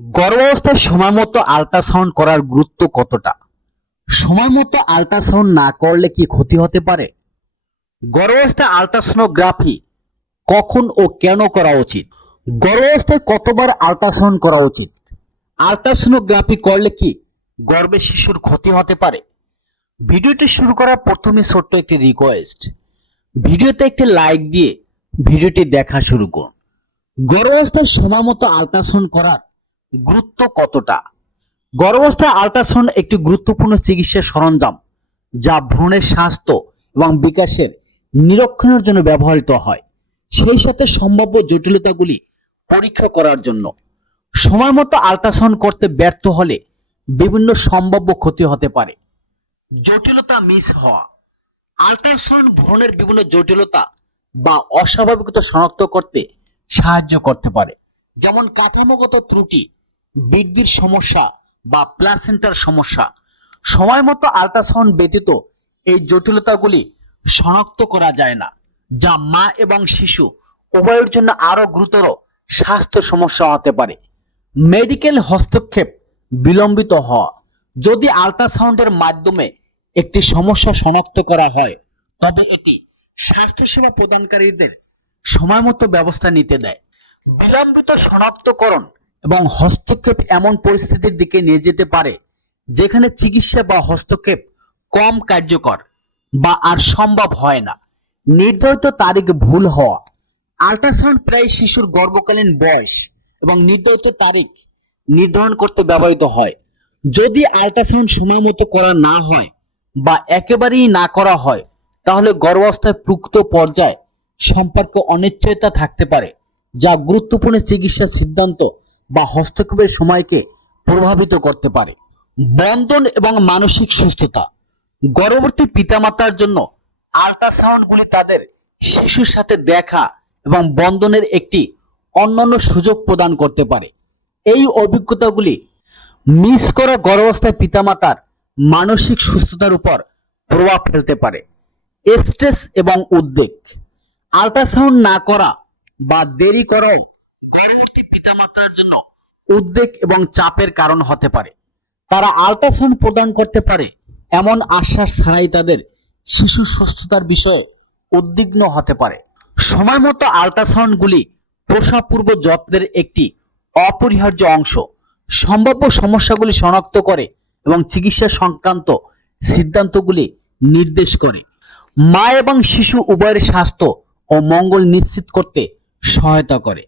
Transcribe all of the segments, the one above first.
গর্ভাবস্থায় সময় মতো আল্ট্রাসাউন্ড করার গুরুত্ব কতটা? সময় মতো আল্ট্রাসাউন্ড না করলে কি ক্ষতি হতে পারে? গর্ভাবস্থায় আল্ট্রাসোনোগ্রাফি কখন ও কেন করা উচিত? গর্ভাবস্থায় কতবার আল্ট্রাসাউন্ড করা উচিত? আল্ট্রাসোনোগ্রাফি করলে কি গর্ভে শিশুর ক্ষতি হতে পারে? ভিডিওটি শুরু করার প্রথমে ছোট্ট একটি রিকোয়েস্ট ভিডিওতে একটি লাইক দিয়ে ভিডিওটি দেখা শুরু করুন। গর্ভাবস্থায় সময় মতো আল্ট্রাসাউন্ড করার গুরুত্ব কতটা? গর্ভাবস্থায় আল্ট্রাসাউন্ড একটি গুরুত্বপূর্ণ চিকিৎসা সরঞ্জাম যা ভ্রূণের স্বাস্থ্য এবং বিকাশের নিরীক্ষণের জন্য ব্যবহৃত হয়। সেই সাথে সম্ভাব্য জটিলতাগুলি পরীক্ষা করার জন্য। সময় মতো আল্ট্রাসাউন্ড করতে ব্যর্থ হলে বিভিন্ন সম্ভাব্য ক্ষতি হতে পারে। জটিলতা মিস হওয়া। আল্ট্রাসাউন্ড ভ্রূণের বিভিন্ন জটিলতা বা অস্বাভাবিকতা শনাক্ত করতে সাহায্য করতে পারে। যেমন কাঠামোগত ত্রুটি বৃদ্ধির সমস্যা বা প্লাসেন্টার সমস্যা। সময় মতো আল্ট্রাসাউন্ড ব্যতীত এই জটিলতাগুলি শনাক্ত করা যায় না, যা মা এবং শিশু উভয়ের জন্য আরও গুরুতর স্বাস্থ্য সমস্যা হতে পারে। মেডিকেল হস্তক্ষেপ বিলম্বিত হওয়া। যদি আল্ট্রাসাউন্ডের মাধ্যমে একটি সমস্যা শনাক্ত করা হয়, তবে এটি স্বাস্থ্যসেবা প্রদানকারীদের সময় মতো ব্যবস্থা নিতে দেয়। বিলম্বিত শনাক্তকরণ এবং হস্তক্ষেপ এমন পরিস্থিতির দিকে নিয়ে যেতে পারে, যেখানে চিকিৎসা বা হস্তক্ষেপ কম কার্যকর বা আর সম্ভব হয় না। নির্ধারিত তারিখ ভুল হওয়া, আল্ট্রাসাউন্ড প্রায় শিশুর গর্ভকালীন বয়স এবং নির্ধারিত তারিখ নির্ধারণ করতে ব্যবহৃত হয়। যদি আল্ট্রাসাউন্ড সময় মতো করা না হয় বা একেবারেই না করা হয়, তাহলে গর্ভাবস্থায় প্রুক্ত পর্যায়ে সম্পর্কে অনিশ্চয়তা থাকতে পারে, যা গুরুত্বপূর্ণ চিকিৎসা সিদ্ধান্ত বা হস্তক্ষেপের সময়কে প্রভাবিত করতে পারে। বন্ধন এবং মানসিক সুস্থতা। গর্ভবতী পিতামাতার জন্য আল্ট্রাসাউন্ডগুলি তাদের শিশুর সাথে দেখা এবং বন্ধনের একটি অন্যান্য সুযোগ প্রদান করতে পারে। এই অভিজ্ঞতাগুলি মিস করা গর্ভাবস্থায় পিতামাতার মানসিক সুস্থতার উপর প্রভাব ফেলতে পারে। স্ট্রেস এবং উদ্বেগ। আল্ট্রাসাউন্ড না করা বা দেরি গর্ভবতী পিতামাতার জন্য উদ্বেগ এবং চাপের কারণ হতে পারে। তারা আল্ট্রাসাউন্ড প্রদান করতে পারে, এমন আশ্বাস ছাড়াই তাদের শিশু সুস্থতার বিষয়ে উদ্বিগ্ন হতে পারে। সময় মতো আল্ট্রাসাউন্ডগুলি প্রসব পূর্ব যত্নের একটি অপরিহার্য অংশ। সম্ভাব্য সমস্যাগুলি শনাক্ত করে এবং চিকিৎসা সংক্রান্ত সিদ্ধান্তগুলি নির্দেশ করে। মা এবং শিশু উভয়ের স্বাস্থ্য ও মঙ্গল নিশ্চিত করতে সহায়তা করে।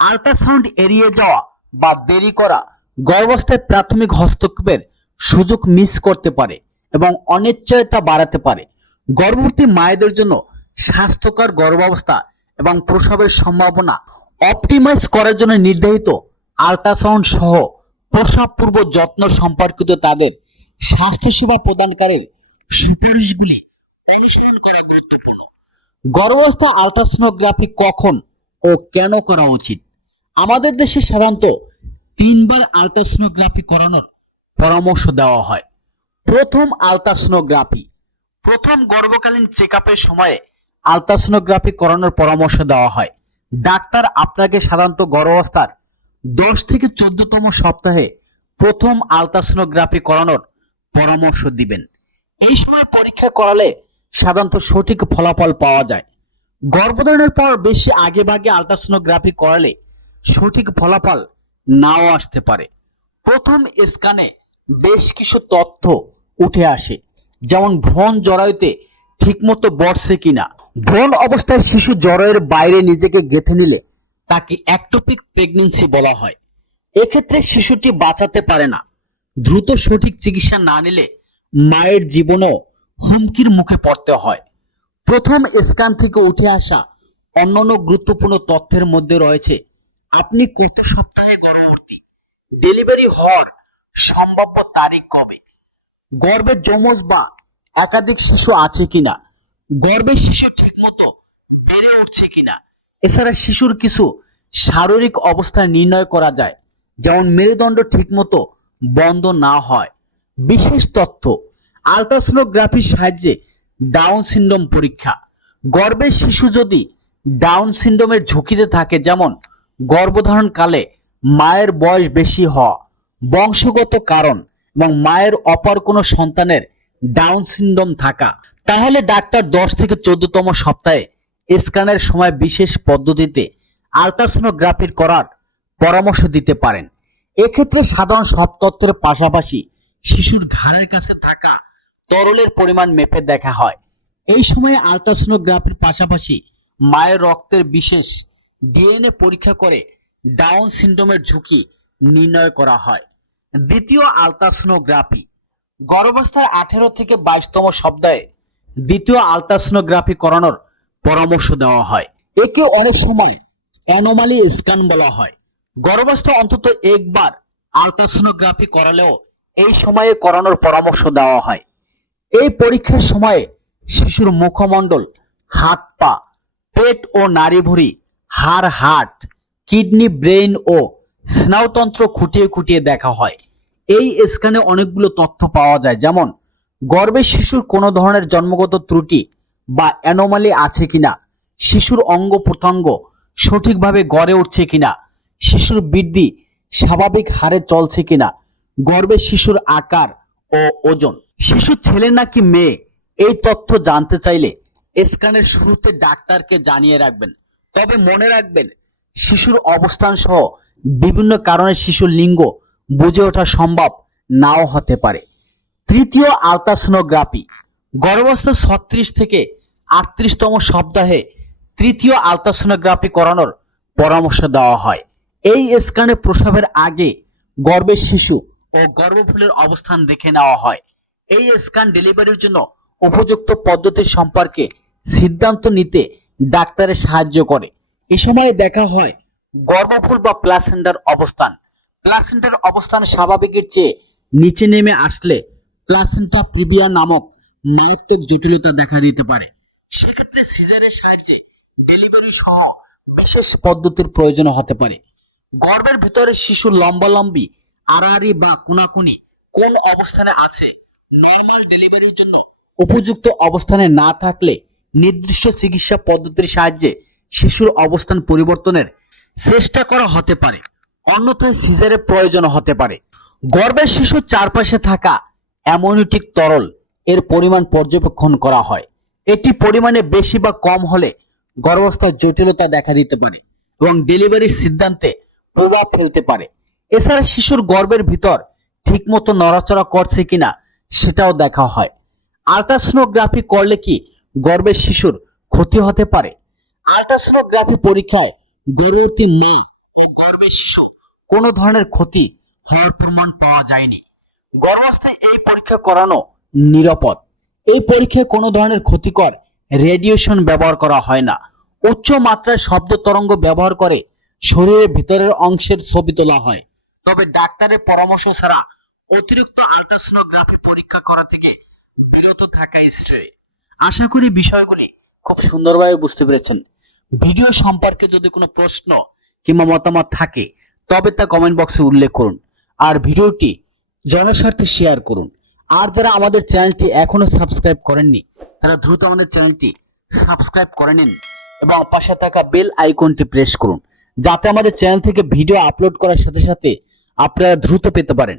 আল্ট্রাসাউন্ড এড়িয়ে যাওয়া বা দেরি করা গর্ভাবস্থায় প্রাথমিক হস্তক্ষেপের সুযোগ মিস করতে পারে এবং অনিশ্চয়তা বাড়াতে পারে। গর্ভবতী মায়েদের জন্য স্বাস্থ্যকর গর্ভাবস্থা এবং প্রসবের সম্ভাবনা অপটিমাইজ করার জন্য নির্ধারিত আল্ট্রাসাউন্ড সহ প্রসব পূর্ব যত্ন সম্পর্কিত তাদের স্বাস্থ্যসেবা প্রদানকারীর সুপারিশগুলি অনুসরণ করা গুরুত্বপূর্ণ। গর্ভাবস্থা আল্ট্রাসোনোগ্রাফি কখন ও কেন করা উচিত? আমাদের দেশে সাধারণত তিনবার আল্ট্রাসোনোগ্রাফি করানোর পরামর্শ দেওয়া হয়। প্রথম আল্ট্রাসোনোগ্রাফি, প্রথম গর্ভকালীন চেক আপের সময়ে আল্ট্রাসোনোগ্রাফি করানোর পরামর্শ দেওয়া হয়। ডাক্তার আপনাকে সাধারণত গর্ভাবস্থার দশ থেকে চোদ্দতম সপ্তাহে প্রথম আল্ট্রাসোনোগ্রাফি করানোর পরামর্শ দিবেন। এই সময় পরীক্ষা করালে সাধারণত সঠিক ফলাফল পাওয়া যায়। গর্ভধারণের পর বেশি আগে ভাগে আল্ট্রাসোনোগ্রাফি করালে সঠিক ফলাফল নাও আসতে পারে। প্রথম স্ক্যানে বেশ কিছু তথ্য উঠে আসে, যেমন ভ্রণ জরায়ুতে ঠিকমতো বসছে কিনা। ভ্রণ অবস্থায় শিশু জরায়ুর বাইরে নিজেকে গেঁথে নিলে তাকে অ্যাক্টোপিক প্রেগন্যান্সি বলা হয়। এক্ষেত্রে শিশুটি বাঁচাতে পারে না। দ্রুত সঠিক চিকিৎসা না নিলে মায়ের জীবনও হুমকির মুখে পড়তে হয়। প্রথম স্ক্যান থেকে উঠে আসা অন্যান্য গুরুত্বপূর্ণ তথ্যের মধ্যে রয়েছে, আপনি কত সপ্তাহে গর্ভবতী। ডেলিভারি হওয়ার সম্ভাব্য তারিখ কবে? গর্ভে যমজ বা একাধিক শিশু আছে কিনা? গর্ভে শিশু ঠিকমতো বেড়ে উঠছে কিনা? এছাড়া শিশুর কিছু শারীরিক অবস্থা নির্ণয় করা যায়, যেমন মেরুদণ্ড ঠিকমতো বন্ধ না হয়। বিশেষ তথ্য, আলট্রাসোনোগ্রাফির সাহায্যে ডাউন সিনড্রোম পরীক্ষা। গর্ভের শিশু যদি ডাউন সিনড্রোমের ঝুঁকিতে থাকে, যেমন গর্ভধারণকালে মায়ের বয়স বেশি হওয়া, বংশগত কারণ এবং মায়ের অপর কোনো সন্তানের ডাউন সিনড্রোম থাকা, তাহলে ডাক্তার দশ থেকে চোদ্দতম সপ্তাহে স্ক্যানের সময় বিশেষ পদ্ধতিতে আলট্রাসোনোগ্রাফির করার পরামর্শ দিতে পারেন। এক্ষেত্রে সাধারণ সব তথ্যের পাশাপাশি শিশুর ঘাড়ের কাছে থাকা তরলের পরিমাণ মেপে দেখা হয়। এই সময়ে আলট্রাসোনোগ্রাফির পাশাপাশি মায়ের রক্তের বিশেষ ডিএনএ পরীক্ষা করে ডাউন সিনড্রোমের ঝুঁকি নির্ণয় করা হয়। দ্বিতীয় আলট্রাসোনোগ্রাফি, গর্ভাবস্থায় আঠেরো থেকে বাইশতম সপ্তাহে দ্বিতীয় আলট্রাসোনোগ্রাফি করানোর পরামর্শ দেওয়া হয়। একে অনেক সময় অ্যানোমালি স্ক্যান বলা হয়। গর্ভাবস্থা অন্তত একবার আলট্রাসোনোগ্রাফি করালেও এই সময়ে করানোর পরামর্শ দেওয়া হয়। এই পরীক্ষার সময়ে শিশুর মুখমণ্ডল, হাত পা, পেট ও নাড়িভুড়ি, হাড় হার্ট কিডনি, ব্রেইন ও স্নায়ুতন্ত্র খুঁটিয়ে খুঁটিয়ে দেখা হয়। এই স্ক্যানে অনেকগুলো তথ্য পাওয়া যায়, যেমন গর্ভে শিশুর কোনো ধরনের জন্মগত ত্রুটি বা অ্যানোমালি আছে কিনা, শিশুর অঙ্গ প্রত্যঙ্গ সঠিকভাবে গড়ে উঠছে কিনা, শিশুর বৃদ্ধি স্বাভাবিক হারে চলছে কিনা, গর্ভে শিশুর আকার ও ওজন। শিশু ছেলে নাকি মেয়ে? এই তথ্য জানতে চাইলে স্ক্যানের শুরুতে ডাক্তারকে জানিয়ে রাখবেন। তবে মনে রাখবেন, শিশুর অবস্থান সহ বিভিন্ন কারণে শিশুর লিঙ্গ বুঝে ওঠা সম্ভব নাও হতে পারে। তৃতীয় আলট্রাসোনোগ্রাফি গর্ভাবস্থা ছত্রিশ থেকে আটত্রিশতম সপ্তাহে তৃতীয় আলট্রাসোনোগ্রাফি করানোর পরামর্শ দেওয়া হয়। এই স্ক্যানে প্রসবের আগে গর্ভের শিশু ও গর্ভফুলের অবস্থান দেখে নেওয়া হয়। এই স্ক্যান ডেলিভারির জন্য উপযুক্ত পদ্ধতি সম্পর্কে সিদ্ধান্ত নিতে ডাক্তারের সাহায্য করে। এ সময় দেখা হয় গর্ভফুল বা প্লাসেন্ডার অবস্থান। প্লাসেন্টার অবস্থান স্বাভাবিকের চেয়ে নিচে নেমে আসলে প্লাসেন্টা প্রিভিয়া নামক মারাত্মক জটিলতা দেখা দিতে পারে। সেক্ষেত্রে সিজারের সাহায্যে ডেলিভারি সহ বিশেষ পদ্ধতির প্রয়োজন হতে পারে। গর্ভের ভিতরে শিশু লম্বালম্বি, আড়াআড়ি বা কোনাকুনি কোন অবস্থানে আছে নর্মাল ডেলিভারির জন্য উপযুক্ত অবস্থানে না থাকলে নির্দিষ্ট চিকিৎসা পদ্ধতির সাহায্যে শিশুর অবস্থান পরিবর্তনের চেষ্টা করা হতে পারে। অন্যথায় সিজারের প্রয়োজন হতে পারে। গর্ভের শিশুর চারপাশে থাকা অ্যামোনিটিক তরল এর পরিমাণ পর্যবেক্ষণ করা হয়। এটি পরিমাণে বেশি বা কম হলে গর্ভাবস্থার জটিলতা দেখা দিতে পারে এবং ডেলিভারির সিদ্ধান্তে প্রভাব ফেলতে পারে। এছাড়া শিশুর গর্ভের ভিতর ঠিকমতো নড়াচড়া করছে কিনা সেটাও দেখা হয়। আলট্রাসোনোগ্রাফি করলে কি গর্ভের শিশুর ক্ষতি হতে পারে? আলট্রাসোনোগ্রাফি পরীক্ষায় গর্ভবতী মেয়ে ও গর্ভের শিশু কোনো ধরনের ক্ষতি হওয়ার প্রমাণ পাওয়া যায়নি। গর্ভাবস্থায় এই পরীক্ষা করানো নিরাপদ। এই পরীক্ষায় কোনো ধরনের ক্ষতিকর রেডিয়েশন ব্যবহার করা হয় না। উচ্চ মাত্রায় শব্দ তরঙ্গ ব্যবহার করে শরীরের ভিতরের অংশের ছবি তোলা হয়। তবে ডাক্তারের পরামর্শ ছাড়া অতিরিক্ত আলট্রাসোনোগ্রাফি পরীক্ষা করা থেকে বিরত থাকাই শ্রেয়। আশা করি বিষয়গুলি খুব সুন্দরভাবে বুঝতে পেরেছেন। ভিডিও সম্পর্কে যদি কোনো প্রশ্ন কিংবা মতামত থাকে, তবে তা কমেন্ট বক্সে উল্লেখ করুন। আর ভিডিওটি জনস্বার্থে শেয়ার করুন। আর যারা আমাদের চ্যানেলটি এখনও সাবস্ক্রাইব করেননি, তারা দ্রুত আমাদের চ্যানেলটি সাবস্ক্রাইব করে নিন এবং পাশে থাকা বেল আইকনটি প্রেস করুন। যাতে আমাদের চ্যানেল থেকে ভিডিও আপলোড করার সাথে সাথে আপনারা দ্রুত পেতে পারেন।